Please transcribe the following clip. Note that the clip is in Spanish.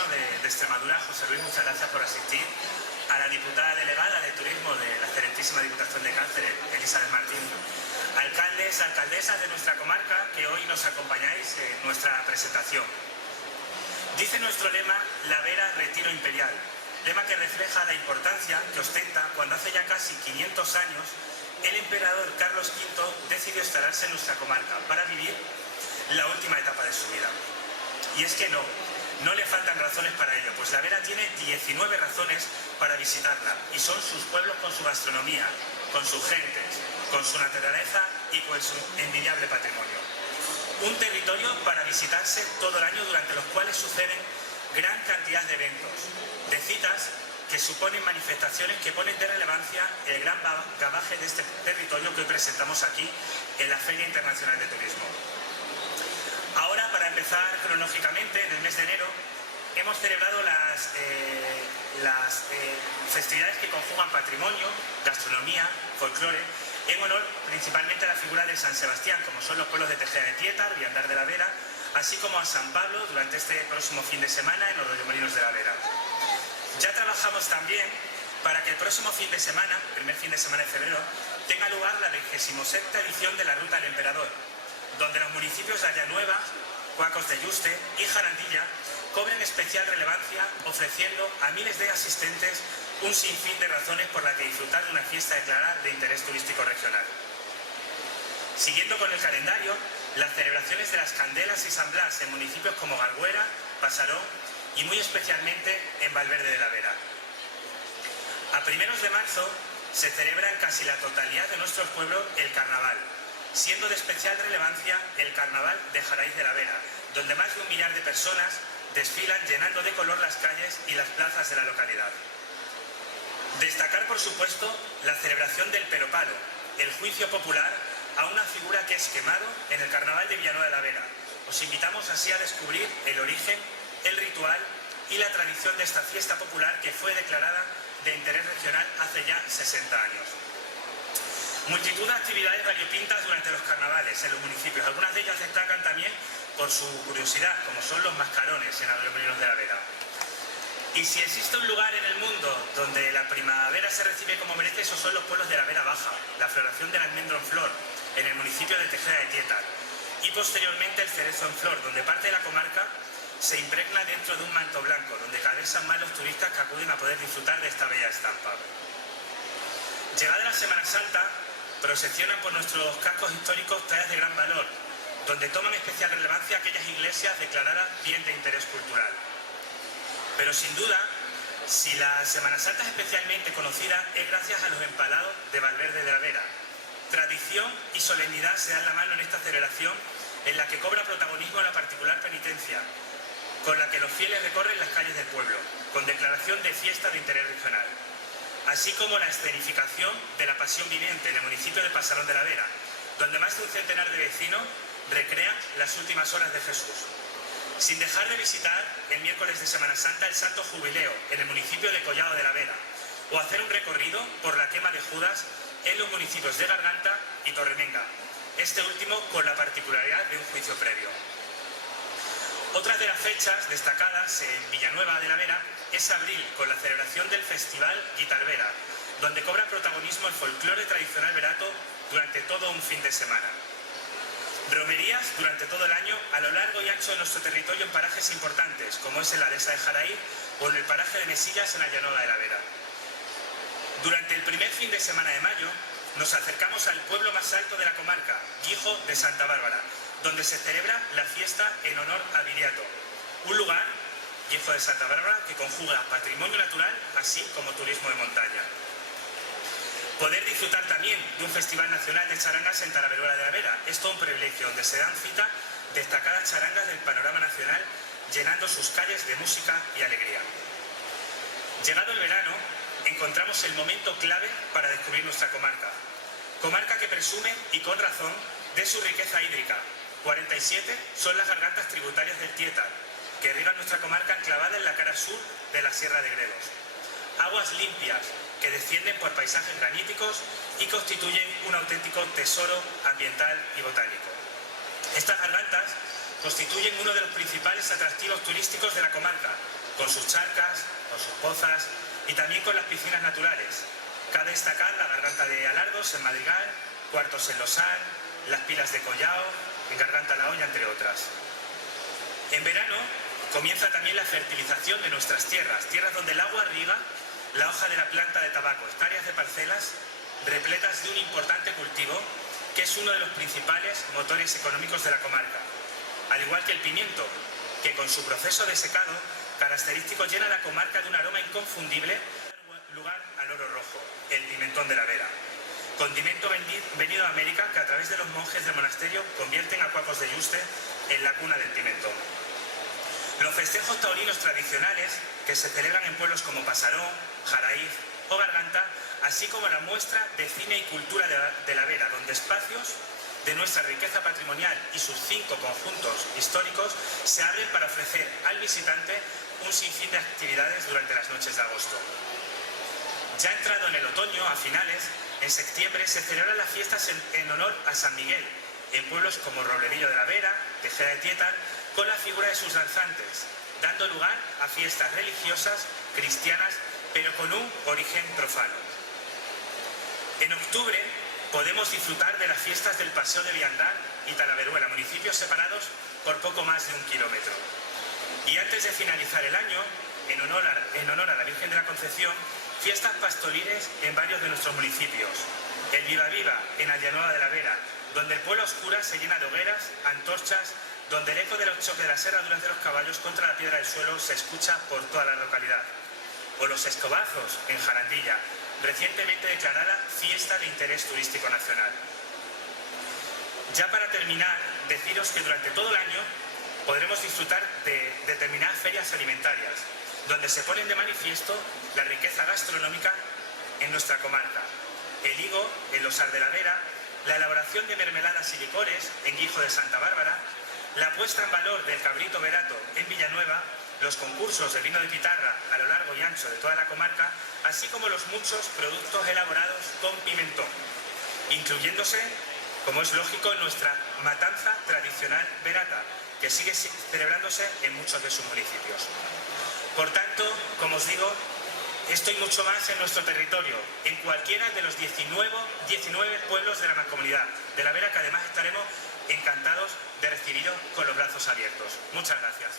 Gobierno de Extremadura, José Luis, muchas gracias por asistir. A la diputada delegada de Turismo de la excelentísima Diputación de Cáceres, Elizabeth Martín. Alcaldes, alcaldesas de nuestra comarca que hoy nos acompañáis en nuestra presentación. Dice nuestro lema, la Vera Retiro Imperial, lema que refleja la importancia que ostenta cuando hace ya casi 500 años el emperador Carlos V decidió instalarse en nuestra comarca para vivir la última etapa de su vida. Y es que no le faltan razones para ello, pues la Vera tiene 19 razones para visitarla, y son sus pueblos con su gastronomía, con sus gentes, con su naturaleza y con su envidiable patrimonio. Un territorio para visitarse todo el año, durante los cuales suceden gran cantidad de eventos, de citas que suponen manifestaciones que ponen de relevancia el gran bagaje de este territorio que hoy presentamos aquí en la Feria Internacional de Turismo. Ahora, para empezar cronológicamente, en el mes de enero hemos celebrado las festividades que conjugan patrimonio, gastronomía, folclore, en honor principalmente a la figura de San Sebastián, como son los pueblos de Tejeda de Tietar, Viandar de la Vera, así como a San Pablo durante este próximo fin de semana en los Arroyomolinos de la Vera. Ya trabajamos también para que el próximo fin de semana, primer fin de semana de febrero, tenga lugar la 27ª edición de la Ruta del Emperador, donde los municipios de Allanueva, Cuacos de Yuste y Jarandilla cobren especial relevancia, ofreciendo a miles de asistentes un sinfín de razones por las que disfrutar de una fiesta declarada de interés turístico regional. Siguiendo con el calendario, las celebraciones de las Candelas y San Blas en municipios como Garguera, Pasarón y muy especialmente en Valverde de la Vera. A primeros de marzo se celebra en casi la totalidad de nuestros pueblos el carnaval, siendo de especial relevancia el carnaval de Jaraíz de la Vera, donde más de 1 millar de personas desfilan llenando de color las calles y las plazas de la localidad. Destacar, por supuesto, la celebración del Peropalo, el juicio popular a una figura que es quemado en el carnaval de Villanueva de la Vera. Os invitamos así a descubrir el origen, el ritual y la tradición de esta fiesta popular que fue declarada de interés regional hace ya 60 años. Multitud de actividades variopintas durante los carnavales en los municipios. Algunas de ellas destacan también por su curiosidad, como son los mascarones en Arroyomolinos de la Vera. Y si existe un lugar en el mundo donde la primavera se recibe como merece, esos son los pueblos de la Vera Baja, la floración del almendro en flor en el municipio de Tejeda de Tietar, y posteriormente el cerezo en flor, donde parte de la comarca se impregna dentro de un manto blanco, donde cada vez son más los turistas que acuden a poder disfrutar de esta bella estampa. Llegada la Semana Santa, procesionan por nuestros cascos históricos tallas de gran valor, donde toman especial relevancia aquellas iglesias declaradas bien de interés cultural. Pero sin duda, si la Semana Santa es especialmente conocida, es gracias a los empalados de Valverde de la Vera. Tradición y solemnidad se dan la mano en esta celebración, en la que cobra protagonismo la particular penitencia, con la que los fieles recorren las calles del pueblo, con declaración de fiesta de interés regional, así como la escenificación de la Pasión Viviente en el municipio de Pasarón de la Vera, donde más de un centenar de vecinos recrean las últimas horas de Jesús. Sin dejar de visitar el miércoles de Semana Santa el Santo Jubileo en el municipio de Collado de la Vera, o hacer un recorrido por la quema de Judas en los municipios de Garganta y Torremenga, este último con la particularidad de un juicio previo. Otras de las fechas destacadas en Villanueva de la Vera es abril, con la celebración del Festival Guitarvera, donde cobra protagonismo el folclore tradicional verato durante todo un fin de semana. Romerías durante todo el año a lo largo y ancho de nuestro territorio en parajes importantes, como es en la dehesa de Jaraíz o en el paraje de Mesillas en Allanueva de la Vera. Durante el primer fin de semana de mayo nos acercamos al pueblo más alto de la comarca, Guijo de Santa Bárbara, donde se celebra la fiesta en honor a Viriato, un lugar, Guijo de Santa Bárbara, que conjuga patrimonio natural así como turismo de montaña. Poder disfrutar también de un festival nacional de charangas en Talavera de la Vera es todo un privilegio, donde se dan cita destacadas charangas del panorama nacional, llenando sus calles de música y alegría. Llegado el verano, encontramos el momento clave para descubrir nuestra comarca que presume, y con razón, de su riqueza hídrica. 47 son las gargantas tributarias del Tietar, que riegan nuestra comarca enclavada en la cara sur de la Sierra de Gredos. Aguas limpias que descienden por paisajes graníticos y constituyen un auténtico tesoro ambiental y botánico. Estas gargantas constituyen uno de los principales atractivos turísticos de la comarca, con sus charcas, con sus pozas y también con las piscinas naturales. Cabe destacar la Garganta de Alardos en Madrigal, Cuartos en Losal, las Pilas de Collao, en Garganta la Olla, entre otras. En verano comienza también la fertilización de nuestras tierras, tierras donde el agua riega la hoja de la planta de tabaco, hectáreas de parcelas repletas de un importante cultivo que es uno de los principales motores económicos de la comarca. Al igual que el pimiento, que con su proceso de secado característico llena la comarca de un aroma inconfundible, lugar al oro rojo, el pimentón de la Vera. Condimento venido a América que a través de los monjes del monasterio convierten a Cuacos de Yuste en la cuna del pimentón. Los festejos taurinos tradicionales que se celebran en pueblos como Pasarón, Jaraíz o Garganta, así como la muestra de cine y cultura de la Vera, donde espacios de nuestra riqueza patrimonial y sus 5 conjuntos históricos se abren para ofrecer al visitante un sinfín de actividades durante las noches de agosto. Ya entrado en el otoño, a finales, en septiembre se celebran las fiestas en honor a San Miguel, en pueblos como Robledillo de la Vera, Tejeda de Tietar, con la figura de sus danzantes, dando lugar a fiestas religiosas, cristianas, pero con un origen profano. En octubre podemos disfrutar de las fiestas del Paseo de Viandar y Talaveruela, municipios separados por poco más de 1 kilómetro. Y antes de finalizar el año, en honor a la Virgen de la Concepción, fiestas pastoriles en varios de nuestros municipios. El Viva Viva en Allanueva de la Vera, donde el pueblo oscura se llena de hogueras, antorchas, donde el eco de los choques de las herraduras de los caballos contra la piedra del suelo se escucha por toda la localidad. O los Escobazos en Jarandilla, recientemente declarada Fiesta de Interés Turístico Nacional. Ya para terminar, deciros que durante todo el año podremos disfrutar de determinadas ferias alimentarias, donde se ponen de manifiesto la riqueza gastronómica en nuestra comarca. El higo en Losar de la Vera, la elaboración de mermeladas y licores en Guijo de Santa Bárbara, la puesta en valor del cabrito verato en Villanueva, los concursos de vino de pitarra a lo largo y ancho de toda la comarca, así como los muchos productos elaborados con pimentón, incluyéndose, como es lógico, nuestra matanza tradicional verata, que sigue celebrándose en muchos de sus municipios. Por tanto, como os digo, esto y mucho más en nuestro territorio, en cualquiera de los 19 pueblos de la Mancomunidad de la Vera, que además estaremos encantados de recibiros con los brazos abiertos. Muchas gracias.